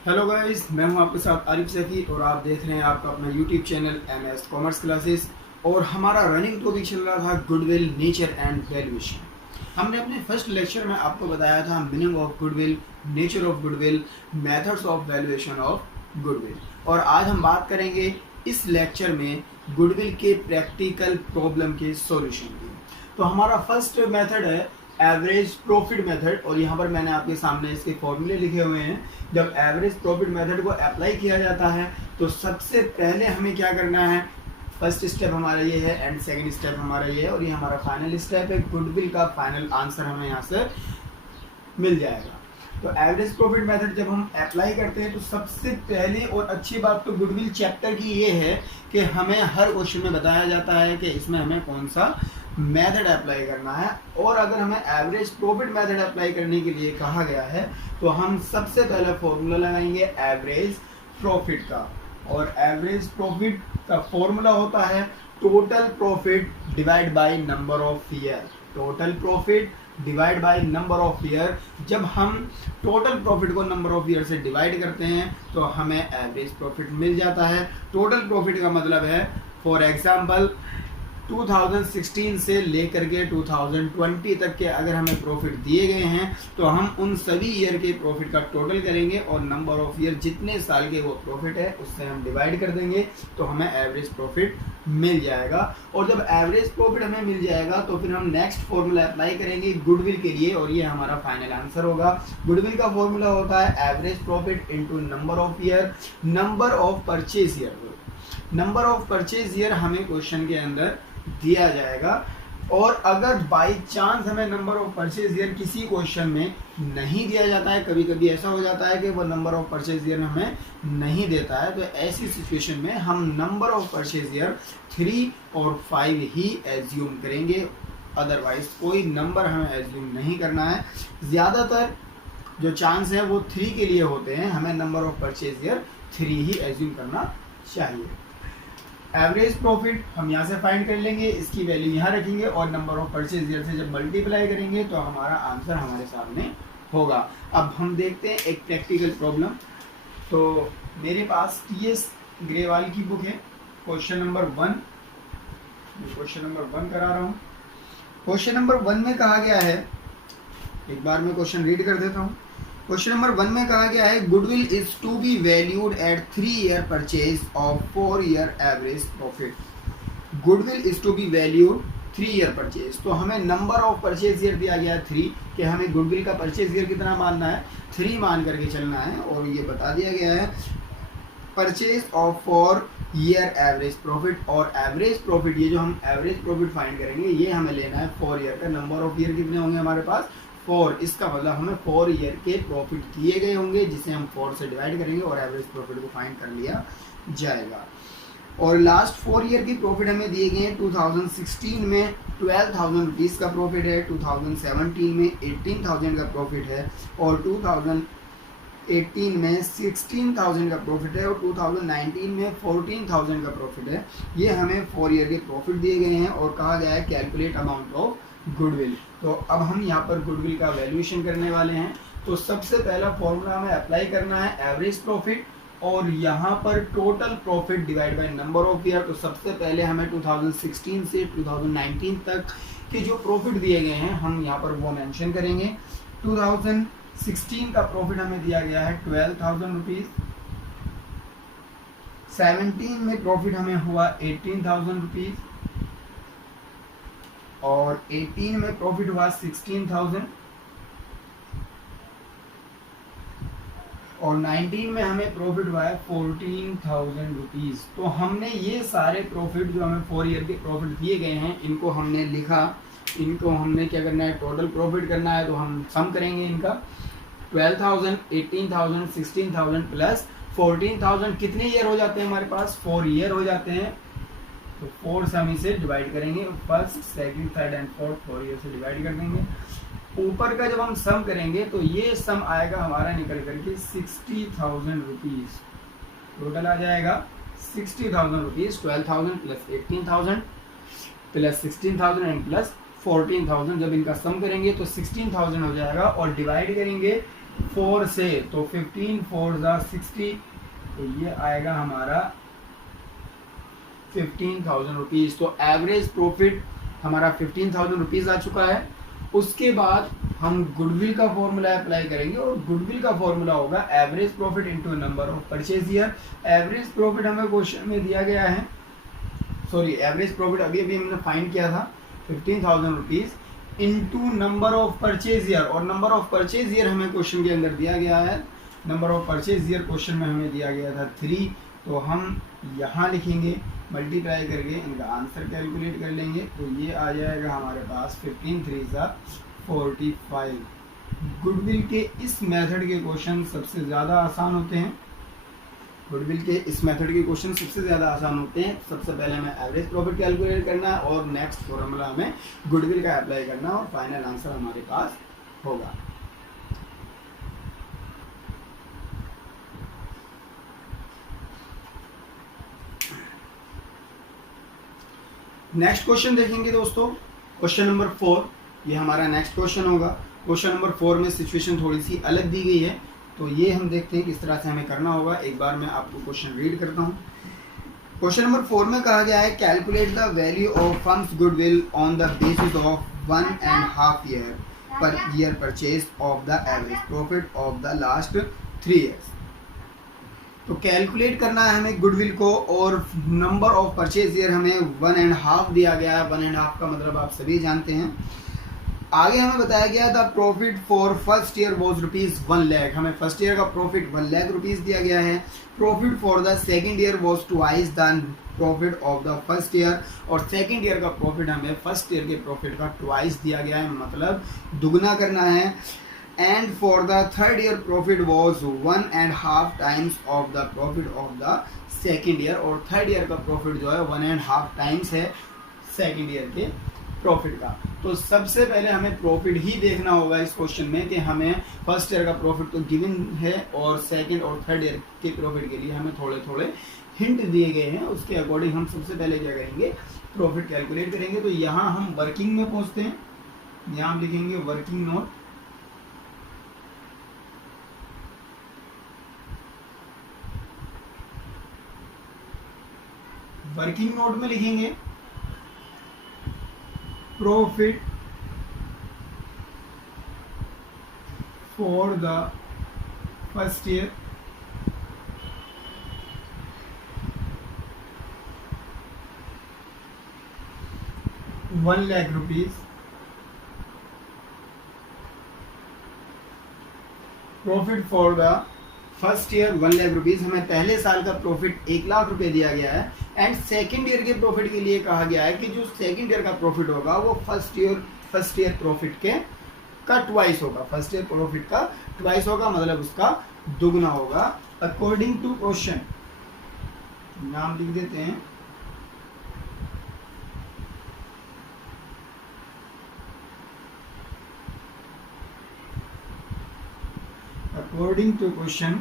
Hello guys, मैं हूं आपके साथ आरिफ सैफी और आप देख रहे हैं आपका अपना YouTube channel MS commerce classes. और हमारा रनिंग टॉपिक चल रहा था गुडविल, नेचर एंड वैल्यूएशन। हमने अपने फर्स्ट लेक्चर में आपको बताया था meaning of goodwill, nature of goodwill, methods of valuation of goodwill. और आज हम बात करेंगे इस लेक्चर में गुडविल के प्रैक्टिकल प्रॉब्लम के सॉल्यूशन की। तो हमारा फर्स्ट मेथड है एवरेज प्रॉफिट मेथड, और यहाँ पर मैंने आपके सामने इसके फॉर्मूले लिखे हुए हैं। जब एवरेज प्रॉफिट मेथड को अप्लाई किया जाता है तो सबसे पहले हमें क्या करना है, फर्स्ट स्टेप हमारा ये है एंड सेकंड स्टेप हमारा ये है, और ये हमारा फाइनल स्टेप है। गुडविल का फाइनल आंसर हमें यहाँ से मिल जाएगा। तो एवरेज प्रॉफिट मेथड जब हम अप्लाई करते हैं तो सबसे पहले, और अच्छी बात तो गुडविल चैप्टर की ये है कि हमें हर क्वेश्चन में बताया जाता है कि इसमें हमें कौन सा मेथड अप्लाई करना है। और अगर हमें एवरेज प्रॉफिट मेथड अप्लाई करने के लिए कहा गया है तो हम सबसे पहले फॉर्मूला लगाएंगे एवरेज प्रॉफिट का। और एवरेज प्रॉफिट का फॉर्मूला होता है total profit divide by number of year. Total profit divide by number of year. जब हम टोटल प्रॉफिट को नंबर ऑफ ईयर से डिवाइड करते हैं तो हमें एवरेज प्रॉफिट मिल जाता है। टोटल प्रॉफिट का मतलब है, फॉर एग्जांपल 2016 से लेकर के 2020 तक के अगर हमें प्रॉफिट दिए गए हैं तो हम उन सभी ईयर के प्रॉफिट का टोटल करेंगे और नंबर ऑफ ईयर जितने साल के वो प्रॉफिट है उससे हम डिवाइड कर देंगे तो हमें एवरेज प्रॉफिट मिल जाएगा। और जब एवरेज प्रॉफिट हमें मिल जाएगा तो फिर हम नेक्स्ट फॉर्मूला अप्लाई करेंगे गुडविल के लिए, और ये हमारा फाइनल आंसर होगा। गुडविल का फॉर्मूला होता है average profit into number of year, number of purchase year. Number of purchase year हमें क्वेश्चन के अंदर दिया जाएगा, और अगर बाई चांस हमें नंबर ऑफ परचेज ईयर किसी क्वेश्चन में नहीं दिया जाता है, कभी कभी ऐसा हो जाता है कि वो नंबर ऑफ परचेज ईयर हमें नहीं देता है, तो ऐसी सिचुएशन में हम नंबर ऑफ परचेज ईयर 3 और 5 ही एज्यूम करेंगे। अदरवाइज कोई नंबर हमें एज्यूम नहीं करना है। ज़्यादातर जो चांस है वो 3 के लिए होते हैं, हमें number of purchase year 3 he assume करना चाहिए। एवरेज प्रॉफिट हम यहाँ से फाइंड कर लेंगे, इसकी वैल्यू यहाँ रखेंगे और नंबर ऑफ परचेज ईयर से जब मल्टीप्लाई करेंगे तो हमारा आंसर हमारे सामने होगा। अब हम देखते हैं एक प्रैक्टिकल प्रॉब्लम। तो मेरे पास TS ग्रेवाल की बुक है, क्वेश्चन नंबर 1 करा रहा हूँ। क्वेश्चन नंबर 1 में कहा गया है, एक बार मैं क्वेश्चन रीड कर देता हूँ। क्वेश्चन नंबर 1 में कहा गया है goodwill is to be valued at 3 year purchase of 4 year average profit. Goodwill is to be valued 3 year purchase. तो हमें नंबर ऑफ परचेज ईयर दिया गया है 3, कि हमें गुडविल का परचेज ईयर कितना मानना है, 3 मान करके चलना है। और ये बता दिया गया है purchase of 4 year average profit. और एवरेज प्रॉफिट, ये जो हम एवरेज प्रॉफिट फाइंड करेंगे ये हमें लेना है 4 ईयर का। नंबर ऑफ ईयर कितने होंगे हमारे पास, 4। इसका मतलब हमें 4 ईयर के प्रॉफिट दिए गए होंगे जिसे हम 4 से डिवाइड करेंगे और एवरेज प्रॉफिट को फाइंड कर लिया जाएगा। और लास्ट 4 ईयर की प्रॉफिट हमें दिए गए हैं। 2016 में 12,000 रुपीज़ का प्रॉफिट है, 2017 में 18,000 का प्रॉफिट है, और 2018 में 16,000 का प्रॉफिट है, और 2019 में 14,000 का प्रॉफिट है। ये हमें 4 ईयर के प्रॉफिट दिए गए हैं और कहा गया है कैलकुलेट अमाउंट ऑफ गुडविल। तो अब हम यहाँ पर गुडविल का वैल्यूएशन करने वाले हैं। तो सबसे पहला फॉर्मूला हमें अप्लाई करना है एवरेज प्रॉफिट, और यहाँ पर total profit divide by number of year. तो सबसे पहले हमें 2016 से 2019 तक के जो प्रॉफिट दिए गए हैं हम यहाँ पर वो मेंशन करेंगे। 2016 का प्रॉफिट हमें दिया गया है 12,000 रुपीज़। 17 में प्रॉफिट हमें हुआ 18,000 रुपीज़, और 18 में प्रॉफिट हुआ 16,000, और 19 में हमें प्रॉफिट हुआ है 14,000 रुपीज़। तो हमने ये सारे प्रॉफिट जो हमें 4 ईयर के प्रॉफिट दिए गए हैं इनको हमने लिखा। इनको हमने क्या करना है, टोटल प्रॉफिट करना है। तो हम सम करेंगे इनका 12,000, 18,000, 16,000 प्लस 14,000। कितने ईयर हो जाते हैं हमारे पास, 4 ईयर हो जाते हैं। तो 4 से हम इसे डिवाइड करेंगे, first second third and fourth 4 year से डिवाइड कर देंगे। ऊपर का जब हम सम करेंगे तो ये सम आएगा हमारा निकल करके 60,000 रुपीज़। टोटल आ जाएगा 60,000 rupees. 12,000 plus 18,000 plus 16,000 and plus 14,000। जब इनका सम करेंगे तो 16,000 हो जाएगा और डिवाइड करेंगे 4 से तो 15 4 ज़ा 60, तो ये आएगा हमारा 15,000 रुपीज़। तो एवरेज प्रॉफिट हमारा 15,000 रुपीज़ आ चुका है। उसके बाद हम गुडविल का फॉर्मूला अप्लाई करेंगे और गुडविल का फॉर्मूला होगा average profit into number of purchase year. Average profit हमें क्वेश्चन में दिया गया है, सॉरी एवरेज प्रॉफिट अभी हमने फाइंड किया था 15,000 rupees into number of purchase year, और नंबर ऑफ परचेज ईयर हमें क्वेश्चन के अंदर दिया गया है। Number of purchase year question में हमें दिया गया था 3, तो हम यहाँ लिखेंगे मल्टीप्लाई करके इनका आंसर कैलकुलेट कर लेंगे, तो ये आ जाएगा हमारे पास 15 3 ज़ा 45। गुडविल के इस मेथड के क्वेश्चन सबसे ज़्यादा आसान होते हैं। गुडविल के इस मेथड के क्वेश्चन सबसे ज़्यादा आसान होते हैं। सबसे पहले हमें एवरेज प्रॉफिट कैलकुलेट करना है और नेक्स्ट फॉर्मूला हमें गुडविल का अप्लाई करना है और फाइनल आंसर हमारे पास होगा। नेक्स्ट क्वेश्चन देखेंगे दोस्तों, क्वेश्चन नंबर 4, ये हमारा नेक्स्ट क्वेश्चन होगा। क्वेश्चन नंबर 4 में सिचुएशन थोड़ी सी अलग दी गई है, तो ये हम देखते हैं किस तरह से हमें करना होगा। एक बार मैं आपको क्वेश्चन रीड करता हूँ। क्वेश्चन नंबर 4 में कहा गया है calculate the value of firms goodwill on the basis of 1.5 year per year purchase of the average profit of the last 3 years. तो कैलकुलेट करना है हमें गुडविल को और नंबर ऑफ परचेज ईयर हमें 1.5 दिया गया है। 1.5 का मतलब आप सभी जानते हैं। आगे हमें बताया गया था profit for first year was ₹1 lakh, हमें फर्स्ट ईयर का प्रॉफिट 1 लाख रुपीज़ दिया गया है। Profit for the second year was twice the profit of the first year, और सेकेंड ईयर का प्रॉफिट हमें फर्स्ट ईयर के प्रॉफिट का ट्वाइस दिया गया है, मतलब दुगना करना है। And for the third year profit was 1.5 times of the profit of the second year, और थर्ड ईयर का प्रॉफिट जो है 1.5 टाइम्स है सेकेंड ईयर के प्रॉफिट का। तो सबसे पहले हमें प्रॉफिट ही देखना होगा इस क्वेश्चन में कि हमें फर्स्ट ईयर का प्रॉफिट तो गिवन है और सेकंड और थर्ड ईयर के प्रॉफिट के लिए हमें थोड़े थोड़े हिंट दिए गए हैं। उसके अकॉर्डिंग हम सबसे पहले क्या करेंगे, प्रॉफिट कैलकुलेट करेंगे। तो यहाँ हम वर्किंग में पहुँचते हैं, यहाँ हम लिखेंगे वर्किंग नोट। वर्किंग नोट में लिखेंगे profit for the first year ₹1 lakh. Profit for the first year 1 lakh rupees, हमें पहले साल का प्रॉफिट 1 लाख रुपए दिया गया है। एंड सेकेंड ईयर के प्रॉफिट के लिए कहा गया है कि जो सेकेंड ईयर का प्रॉफिट होगा वो फर्स्ट ईयर प्रॉफिट के का ट्वाइस होगा। फर्स्ट ईयर प्रॉफिट का ट्वाइस होगा, मतलब उसका दुगना होगा। अकॉर्डिंग टू क्वेश्चन नाम लिख देते हैं, according to question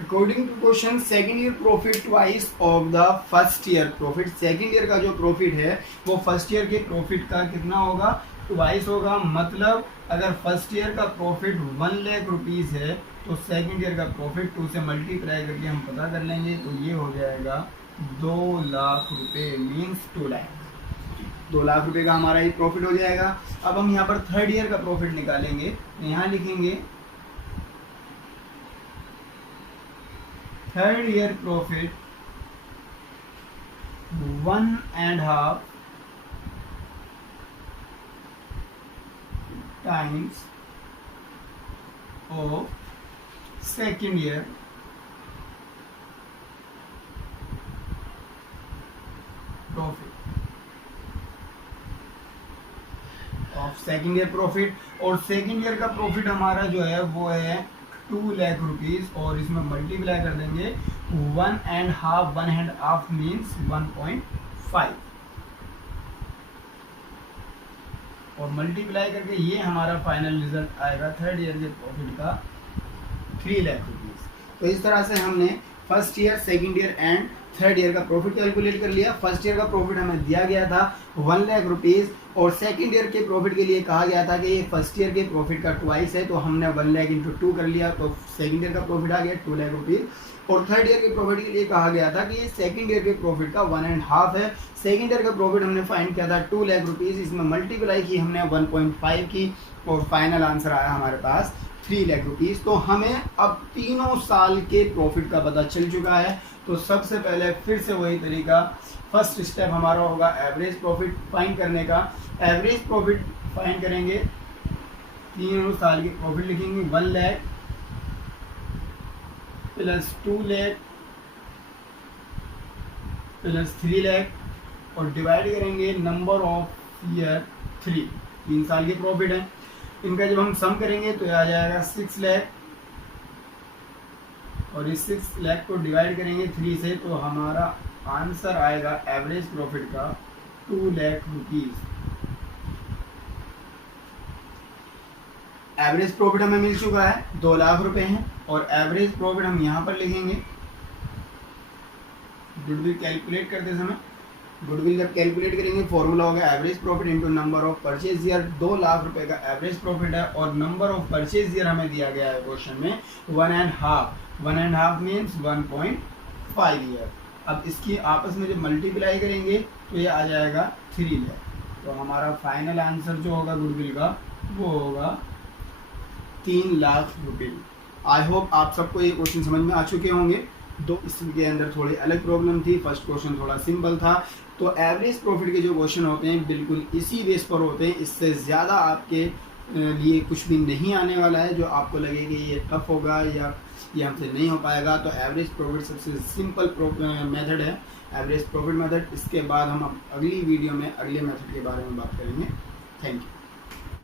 according to question second year profit twice of the first year profit. Second year का जो प्रॉफिट है वो फर्स्ट ईयर के प्रॉफिट का कितना होगा, ट्वाइस होगा। मतलब अगर फर्स्ट ईयर का प्रॉफिट 1 लाख रुपीज़ है तो सेकेंड ईयर का प्रॉफिट 2 से मल्टीप्लाई करके हम पता कर लेंगे, तो ये हो जाएगा 2 लाख रुपए, मीन्स 2 लाख। 2 लाख रुपए का हमारा ये प्रॉफिट हो जाएगा। अब हम यहाँ पर थर्ड ईयर का प्रॉफिट निकालेंगे, यहाँ लिखेंगे third year profit 1.5 times of second year profit. Second year profit, और सेकेंड ईयर का प्रॉफिट हमारा जो है वो है 2 लाख रुपीज़, और इसमें मल्टीप्लाई कर देंगे 1.5 मीन्स 1.5, और मल्टीप्लाई करके ये हमारा फाइनल रिजल्ट आएगा थर्ड ईयर के प्रॉफिट का 3 लाख रुपीज़। तो इस तरह से हमने first year, second year and third year का प्रॉफिट कैलकुलेट कर लिया। फर्स्ट ईयर का प्रॉफिट हमें दिया गया था 1 लाख रुपीज़, और सेकंड ईयर के प्रॉफिट के लिए कहा गया था कि ये फर्स्ट ईयर के प्रॉफिट का ट्वाइस है, तो हमने 1 लाख इंटू 2 कर लिया, तो सेकंड ईयर का प्रॉफिट आ गया 2 लाख रुपीज़। और थर्ड ईयर के प्रॉफिट के लिए कहा गया था कि ये सेकंड ईयर के प्रॉफिट का 1.5 है। सेकंड ईयर का प्रॉफिट हमने फाइंड किया था 2 लाख रुपीज़, इसमें मल्टीप्लाई की हमने 1.5 की, और फाइनल आंसर आया हमारे पास 3 लाख रुपीज़। तो हमें अब तीनों साल के प्रॉफिट का पता चल चुका है। तो सबसे पहले फिर से वही तरीका, फर्स्ट स्टेप हमारा होगा एवरेज प्रॉफिट फाइंड करने का। एवरेज प्रॉफिट फाइंड करेंगे, तीनों साल के प्रॉफिट लिखेंगे 1 लाख प्लस 2 लाख प्लस 3 लाख, और डिवाइड करेंगे नंबर ऑफ ईयर 3, 3 साल के प्रॉफिट है। इनका जब हम सम करेंगे तो आ जाएगा 6 लाख, और इस 6 लाख को डिवाइड करेंगे 3 से, तो हमारा आंसर आएगा एवरेज प्रॉफिट का 2 लाख रुपीज़। एवरेज प्रॉफिट हमें मिल चुका है 2 लाख रुपए हैं, और एवरेज प्रॉफिट हम यहाँ पर लिखेंगे गुडविल कैलकुलेट करते समय। गुडविल जब कैलकुलेट करेंगे फॉर्मूला होगा average profit into number of purchase year. 2 lakh रुपए का एवरेज प्रॉफिट है, और नंबर ऑफ परचेज ईयर हमें दिया गया है क्वेश्चन में 1.5 मीन्स 1.5 ईयर। अब इसकी आपस में जब मल्टीप्लाई करेंगे तो ये आ जाएगा 3 लाख। तो हमारा फाइनल आंसर जो होगा गुडविल का वो होगा 3 लाख रुपये। आई होप आप सबको ये क्वेश्चन समझ में आ चुके होंगे। दो इसके अंदर थोड़ी अलग प्रॉब्लम थी, फर्स्ट क्वेश्चन थोड़ा सिंपल था। तो एवरेज प्रॉफिट के जो क्वेश्चन होते हैं बिल्कुल इसी बेस पर होते हैं, इससे ज़्यादा आपके लिए कुछ भी नहीं आने वाला है जो आपको लगे कि ये टफ होगा या ये हमसे नहीं हो पाएगा। तो एवरेज प्रॉफिट सबसे सिंपल मेथड है, एवरेज प्रॉफिट मेथड। इसके बाद हम अगली वीडियो में अगले मेथड के बारे में बात करेंगे। Thank you.